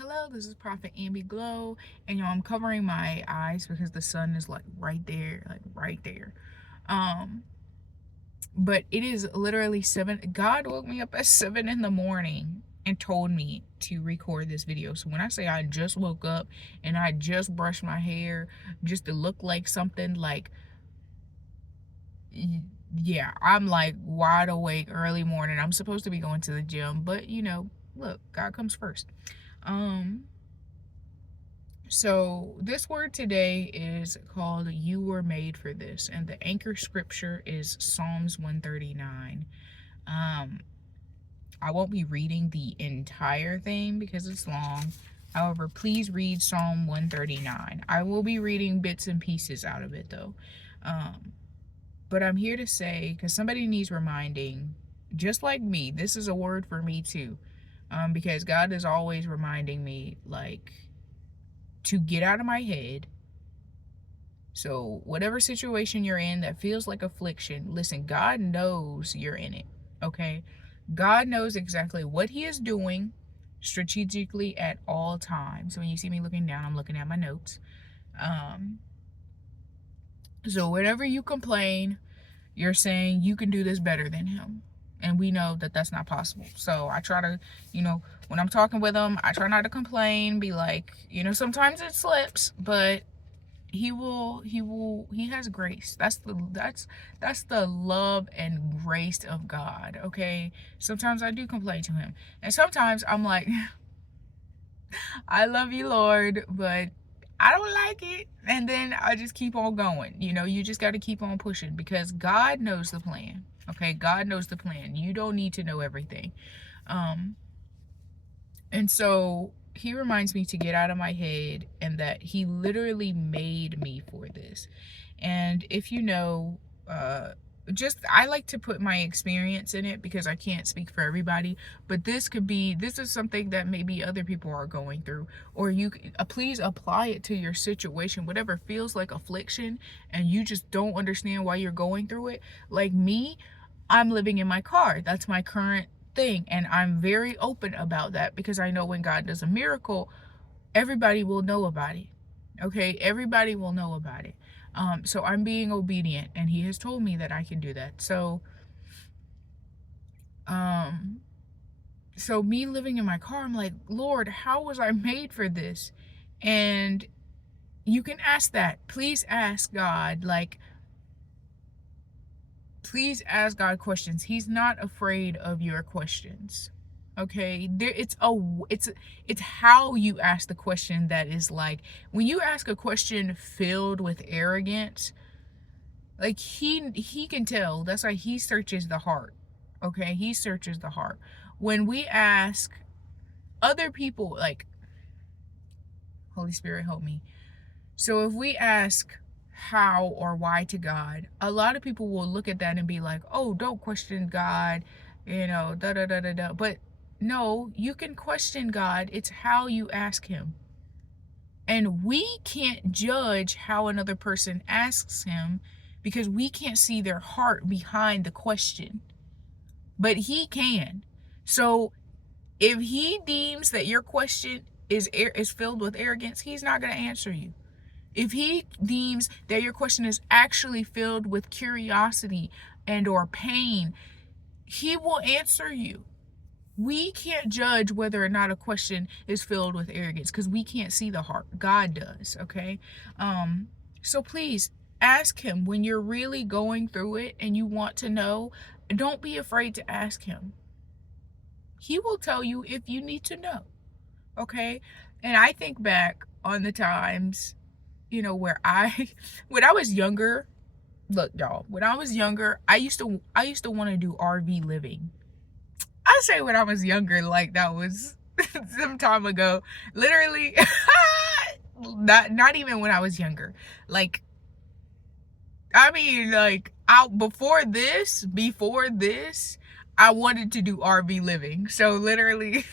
Hello, this is Prophet Ambi Glow, and I'm covering my eyes because the sun is like right there, Um, but it is literally 7. God woke me up at 7 in the morning and told me to record this video. So when I say I just woke up and I just brushed my hair just to look like something like, yeah, I'm like wide awake early morning. I'm supposed to be going to the gym, but look, God comes first. So this word today is called "You Were Made for This," and the anchor scripture is Psalms 139. I won't be reading the entire thing because it's long. However, please read Psalm 139. I will be reading bits and pieces out of it though. But I'm here to say, because somebody needs reminding, just like me, this is a word for me too. Because God is always reminding me, like, to get out of my head. So whatever situation you're in that feels like affliction, listen, God knows you're in it, okay? God knows exactly what he is doing strategically at all times. So when you see me looking down, I'm looking at my notes. So whenever you complain, you're saying you can do this better than him. And we know that that's not possible. So I try to, when I'm talking with him, I try not to complain, be like, sometimes it slips, but he has grace. That's the love and grace of God. Okay. Sometimes I do complain to him. And sometimes I'm like, I love you, Lord, but I don't like it. And then I just keep on going. You just got to keep on pushing because God knows the plan. Okay, God knows the plan. You don't need to know everything. And so he reminds me to get out of my head and that he literally made me for this. And if I like to put my experience in it because I can't speak for everybody, but this is something that maybe other people are going through, or you please apply it to your situation, whatever feels like affliction and you just don't understand why you're going through it. Like me, I'm living in my car. That's my current thing. And I'm very open about that because I know when God does a miracle, everybody will know about it. Okay. Everybody will know about it. So I'm being obedient and he has told me that I can do that. So me living in my car, I'm like, Lord, how was I made for this? And you can ask that. Please ask God, please ask God questions. He's not afraid of your questions. Okay, it's how you ask the question that is like, when you ask a question filled with arrogance, like he can tell. That's why he searches the heart. Okay, he searches the heart. When we ask other people, like, Holy Spirit help me. So if we ask how or why to God, a lot of people will look at that and be like, oh, don't question God, da da da da da. But no, you can question God. It's how you ask him. And we can't judge how another person asks him because we can't see their heart behind the question. But he can. So if he deems that your question is filled with arrogance, he's not going to answer you. If he deems that your question is actually filled with curiosity and or pain, he will answer you. We can't judge whether or not a question is filled with arrogance because we can't see the heart. God does, okay? So please ask him when you're really going through it and you want to know. Don't be afraid to ask him. He will tell you if you need to know, okay? And I think back on the times where when I was younger, look, y'all, when I was younger, I used to want to do RV living. I say when I was younger, like that was some time ago. Literally, not even when I was younger. Like, I mean, like, before this, I wanted to do RV living. So literally,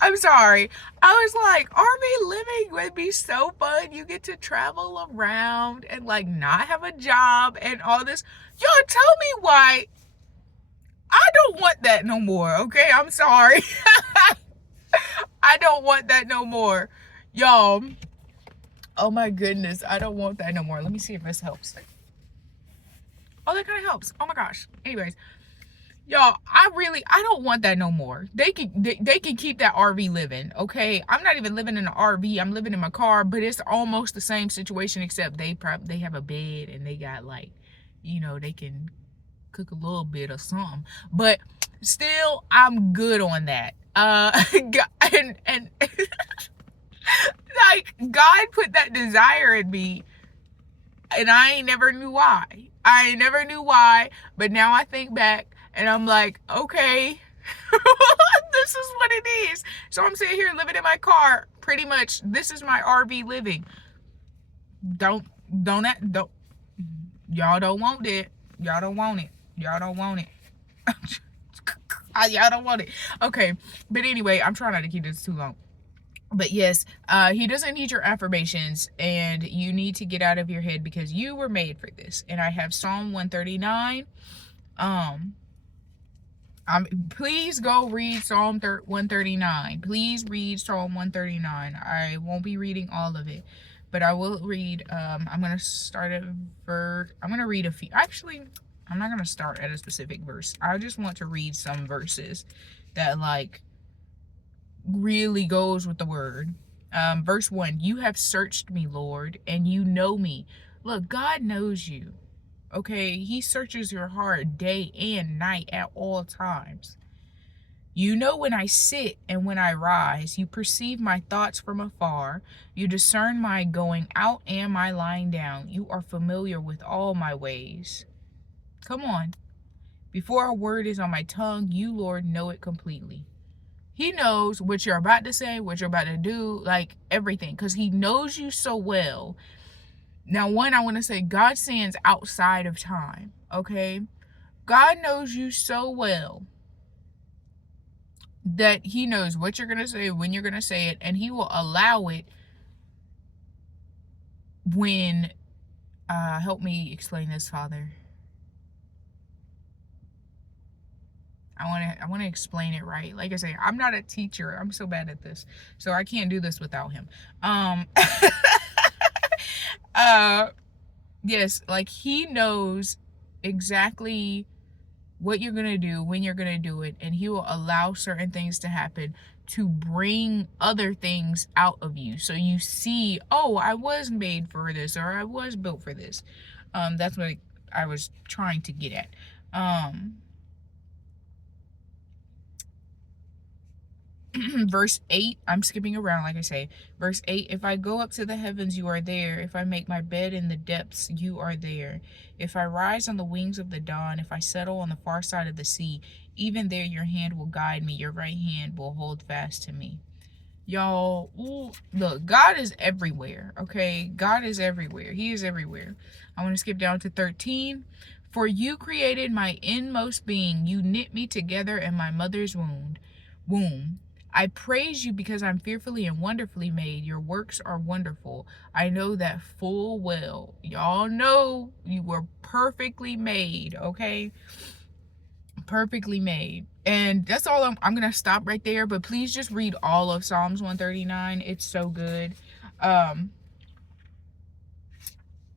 I'm sorry. I was like, RV living would be so fun. You get to travel around and like not have a job and all this. Y'all tell me why I don't want that no more. Okay, I'm sorry. want that no more. Y'all, oh my goodness, I don't want that no more. Let me see if this helps. Oh, that kind of helps. Oh my gosh. Anyways, y'all, I don't want that no more. They can keep that RV living, okay? I'm not even living in an RV. I'm living in my car, but it's almost the same situation, except they have a bed and they got, like, you know, they can cook a little bit or something. But still, I'm good on that. And like, God put that desire in me, and I ain't never knew why. But now I think back and I'm like, okay, this is what it is. So I'm sitting here living in my car. Pretty much, this is my RV living. Don't. Y'all don't want it. Y'all don't want it. Y'all don't want it. Y'all don't want it. Okay, but anyway, I'm trying not to keep this too long. But yes, he doesn't need your affirmations, and you need to get out of your head because you were made for this. And I have Psalm 139. Please go read Psalm 139. Please read Psalm 139. I won't be reading all of it, but I will read. I'm gonna start at I'm gonna read a few. Actually, I'm not gonna start at a specific verse. I just want to read some verses that, like, really goes with the word. Verse 1, you have searched me, Lord, and you know me. Look, God knows you. Okay, he searches your heart day and night at all times. You know when I sit and when I rise. You perceive my thoughts from afar. You discern my going out and my lying down. You are familiar with all my ways. Come on. Before a word is on my tongue, you, Lord, know it completely. He knows what you're about to say, what you're about to do, like everything, because he knows you so well. Now, one, I want to say God stands outside of time, okay? God knows you so well that he knows what you're going to say, when you're going to say it, and he will allow it when, help me explain this, Father. I want to explain it right. Like I say, I'm not a teacher. I'm so bad at this. So I can't do this without him. Yes, like he knows exactly what you're going to do, when you're going to do it, and he will allow certain things to happen to bring other things out of you. So you see, oh, I was made for this, or I was built for this. That's what I was trying to get at. Verse 8, I'm skipping around, like I say. Verse 8, if I go up to the heavens, you are there. If I make my bed in the depths, you are there. If I rise on the wings of the dawn, if I settle on the far side of the sea, even there your hand will guide me, your right hand will hold fast to me. Y'all, look, God is everywhere, okay? God is everywhere. He is everywhere. I want to skip down to 13. For you created my inmost being. You knit me together in my mother's womb. I praise you because I'm fearfully and wonderfully made. Your works are wonderful. I know that full well. Y'all know you were perfectly made, okay? Perfectly made. And that's all. I'm going to stop right there. But please just read all of Psalms 139. It's so good. And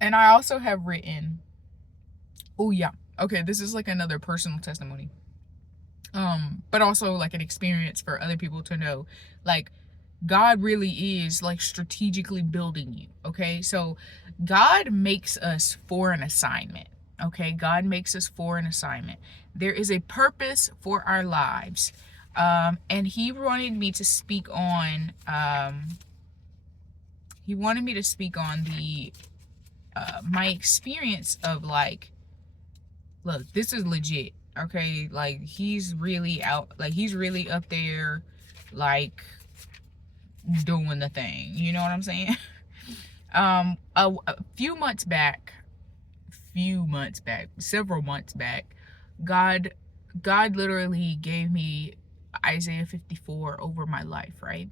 I also have written... Oh, yeah. Okay, this is like another personal testimony. But also like an experience for other people to know, like, God really is like strategically building you, okay? So God makes us for an assignment, okay? God makes us for an assignment. There is a purpose for our lives. And he wanted me to speak on, the, my experience of, like, look, this is legit. Okay, like he's really out, like he's really up there, like doing the thing. You know what I'm saying? A few months back, several months back, God literally gave me Isaiah 54 over my life, right?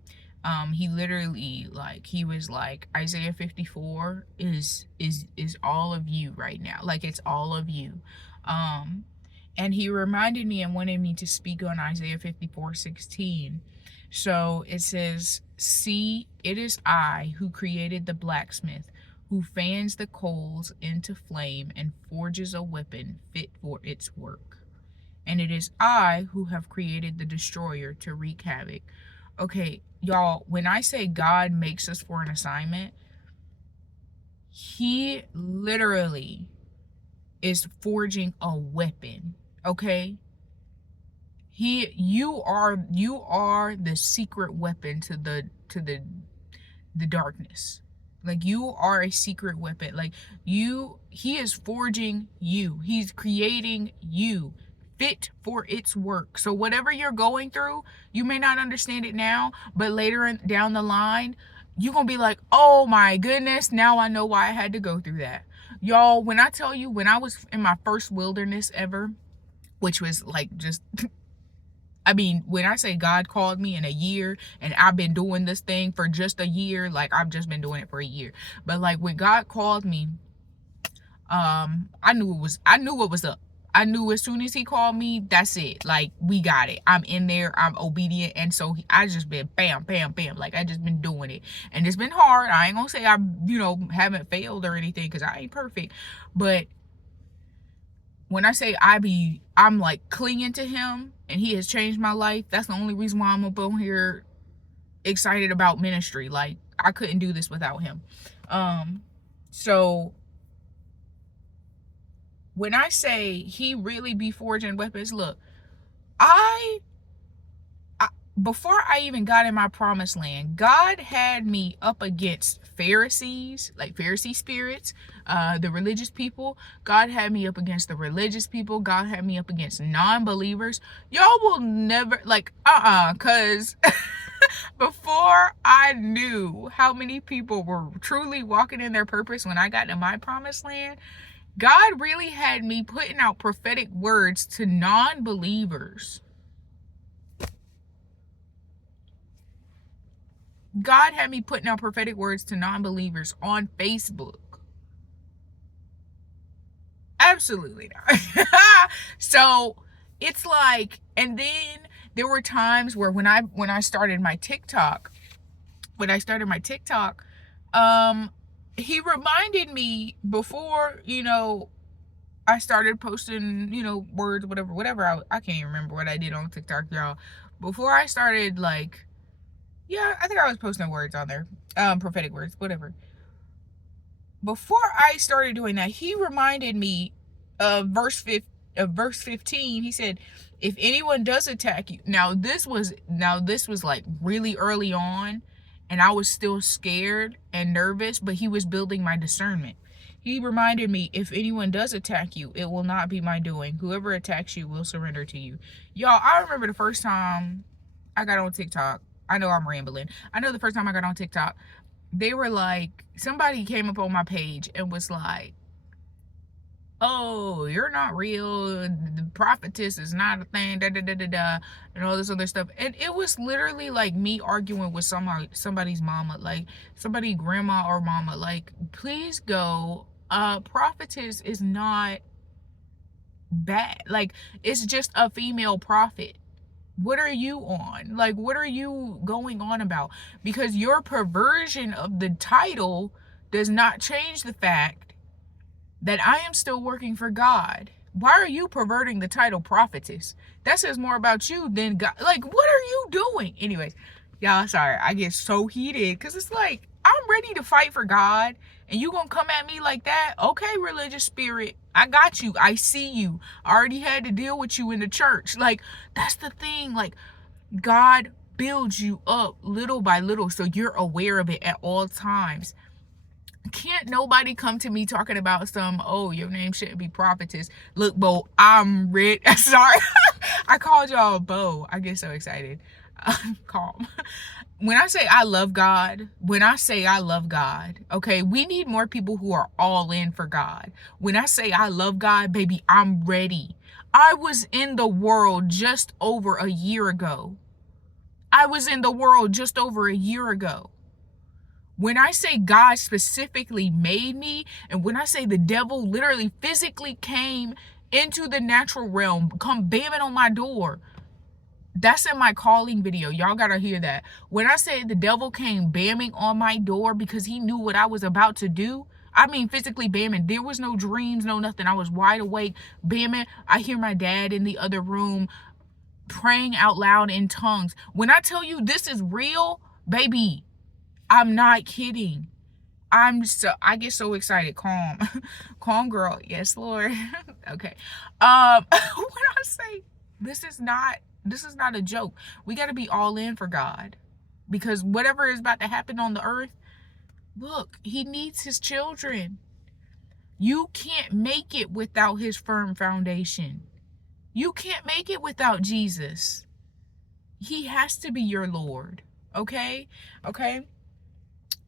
He literally, like, he was like, Isaiah 54 is all of you right now. Like, it's all of you. And he reminded me and wanted me to speak on Isaiah 54:16, So it says, see, it is I who created the blacksmith, who fans the coals into flame and forges a weapon fit for its work. And it is I who have created the destroyer to wreak havoc. Okay, y'all, when I say God makes us for an assignment, he literally is forging a weapon. Okay? You are the secret weapon to the darkness. Like, you are a secret weapon. Like, he is forging you. He's creating you fit for its work. So whatever you're going through, you may not understand it now, but later down the line, you're gonna be like, oh my goodness, now I know why I had to go through that. Y'all, when I tell you, when I was in my first wilderness ever, which was like just I mean, when I say God called me in a year and I've been doing this thing for just a year, like I've just been doing it for a year. But like when God called me, I knew what was up. I knew as soon as he called me, that's it. Like, we got it. I'm in there. I'm obedient. And so I just been bam, bam, bam. Like, I just been doing it. And it's been hard. I ain't gonna say I, haven't failed or anything, because I ain't perfect. But when I say I'm like clinging to him and he has changed my life, that's the only reason why I'm up on here excited about ministry. Like, I couldn't do this without him. So when I say he really be forging weapons, look, before I even got in my promised land, God had me up against Pharisees, like Pharisee spirits, the religious people. God had me up against the religious people. God had me up against non-believers. Y'all will never, like, because before I knew how many people were truly walking in their purpose when I got to my promised land, God really had me putting out prophetic words to non-believers. God had me putting out prophetic words to non-believers on Facebook. Absolutely not. So it's like, and then there were times where when I started my TikTok, he reminded me before, I started posting, words, whatever. I can't even remember what I did on TikTok, y'all. Before I started, like, yeah, I think I was posting words on there, prophetic words, whatever. Before I started doing that, he reminded me of verse 15. He said, if anyone does attack you. Now this was like really early on, and I was still scared and nervous, but he was building my discernment. He reminded me, if anyone does attack you, it will not be my doing. Whoever attacks you will surrender to you. Y'all, I remember the first time I got on TikTok. I know I'm rambling. I know the first time I got on TikTok, they were like, somebody came up on my page and was like, oh, you're not real, the prophetess is not a thing, and all this other stuff. And it was literally like me arguing with somebody's mama, like somebody grandma or mama, like, please go, prophetess is not bad, like, it's just a female prophet. What are you on? Like, what are you going on about? Because your perversion of the title does not change the fact that I am still working for God. Why are you perverting the title prophetess? That says more about you than God. Like, what are you doing? Anyways, y'all, sorry, I get so heated because it's like, I'm ready to fight for God, and you gonna come at me like that? Okay, religious spirit, I got you. I see you. I already had to deal with you in the church. Like, that's the thing. Like, God builds you up little by little, so you're aware of it at all times. Can't nobody come to me talking about oh, your name shouldn't be prophetess. Look, Bo, I'm rich. Sorry. I called y'all Bo. I get so excited. Calm. When I say I love God, okay, we need more people who are all in for God. When I say I love God, baby, I'm ready. I was in the world just over a year ago. When I say God specifically made me, and when I say the devil literally physically came into the natural realm, come banging on my door, That's in my calling video. Y'all gotta hear that. When I said the devil came bamming on my door because he knew what I was about to do, I mean physically bamming. There was no dreams, no nothing. I was wide awake, bamming. I hear my dad in the other room praying out loud in tongues. When I tell you this is real, baby, I'm not kidding. I get so excited. Calm. Calm, girl. Yes, Lord. Okay. When I say this is not a joke. We got to be all in for God, because whatever is about to happen on the earth, look, he needs his children. You can't make it without his firm foundation. You can't make it without Jesus. He has to be your Lord. Okay? Okay?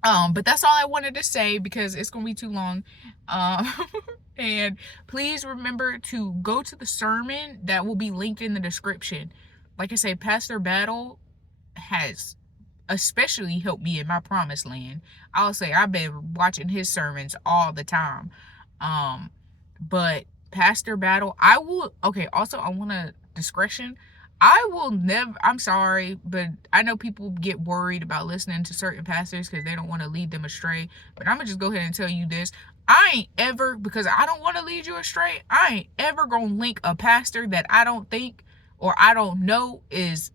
But that's all I wanted to say, because it's gonna be too long. And please remember to go to the sermon that will be linked in the description. Like I say, Pastor Battle has especially helped me in my promised land. I'll say I've been watching his sermons all the time. But Pastor Battle, also I want a discretion. I will never, I'm sorry, but I know people get worried about listening to certain pastors because they don't want to lead them astray. But I'm going to just go ahead and tell you this. I ain't ever, because I don't want to lead you astray, I ain't ever going to link a pastor that I don't think or I don't know is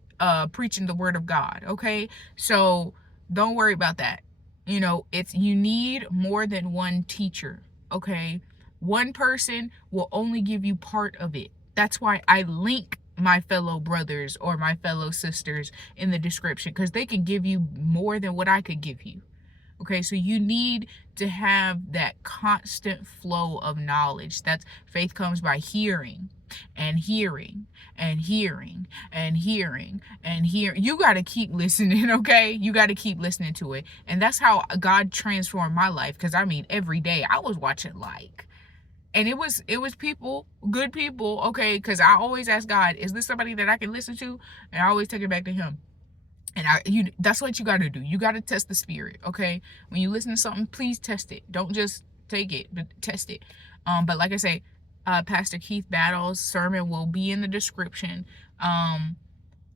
preaching the word of God. Okay. So don't worry about that. You need more than one teacher. Okay. One person will only give you part of it. That's why I link my fellow brothers or my fellow sisters in the description, because they can give you more than what I could give you. Okay, so you need to have that constant flow of knowledge. That's faith comes by hearing and hearing and hearing and hearing and hearing. You got to keep listening, okay? You got to keep listening to it. And that's how God transformed my life, because I mean every day I was watching and it was people, good people, okay? Because I always ask God, is this somebody that I can listen to? And I always take it back to him. And that's what you got to do. You got to test the spirit, okay? When you listen to something, please test it. Don't just take it, but test it. But like I say, Pastor Keith Battle's sermon will be in the description.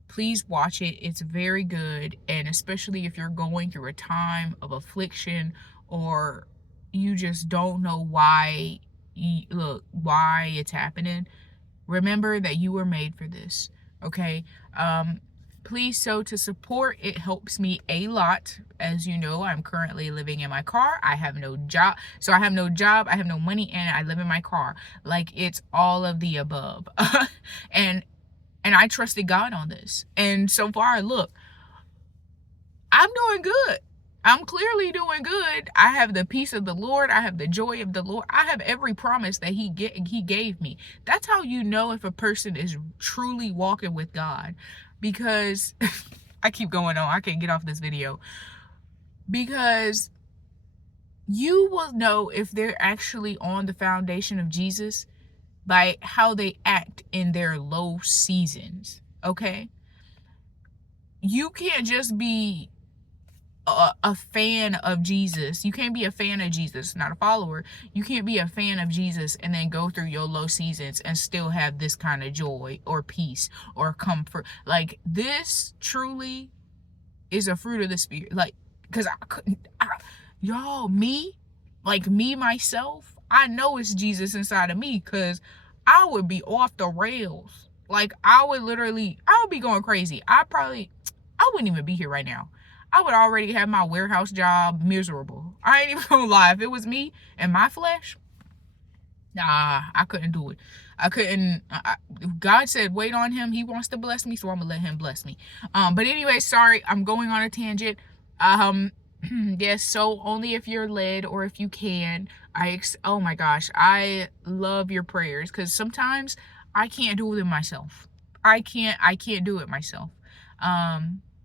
Please watch it. It's very good. And especially if you're going through a time of affliction, or you just don't know why it's happening, remember that you were made for this. Okay. Please sow to support. It helps me a lot. As you know, I'm currently living in my car. I have no job. I have no money, and I live in my car. Like, it's all of the above. and I trusted God on this, and so far, look, I'm doing good. I'm clearly doing good. I have the peace of the Lord. I have the joy of the Lord. I have every promise that he gave me. That's how you know if a person is truly walking with God. Because I keep going on. I can't get off this video. Because you will know if they're actually on the foundation of Jesus by how they act in their low seasons. Okay? You can't just be a fan of Jesus. You can't be a fan of Jesus, not a follower. You can't be a fan of Jesus and then go through your low seasons and still have this kind of joy or peace or comfort. Like, this truly is a fruit of the Spirit. Like, because myself, I know it's Jesus inside of me, because I would be off the rails. Like, I would be going crazy. I wouldn't even be here right now. I would already have my warehouse job miserable. I ain't even gonna lie. If it was me and my flesh, nah, I couldn't do it. I couldn't. God said, wait on him. He wants to bless me, so I'm gonna let him bless me. But anyway, sorry, I'm going on a tangent. Yes, so only if you're led or if you can. Oh my gosh, I love your prayers, because sometimes I can't do it myself. I can't do it myself.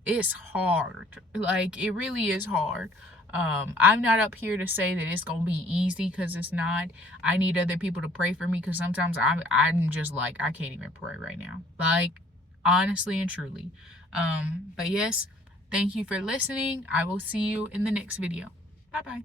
It's hard. Like, it really is hard. I'm not up here to say that it's gonna be easy, because it's not. I need other people to pray for me, because sometimes I'm just like, I can't even pray right now, like, honestly and truly. But yes, thank you for listening. I will see you in the next video. Bye bye.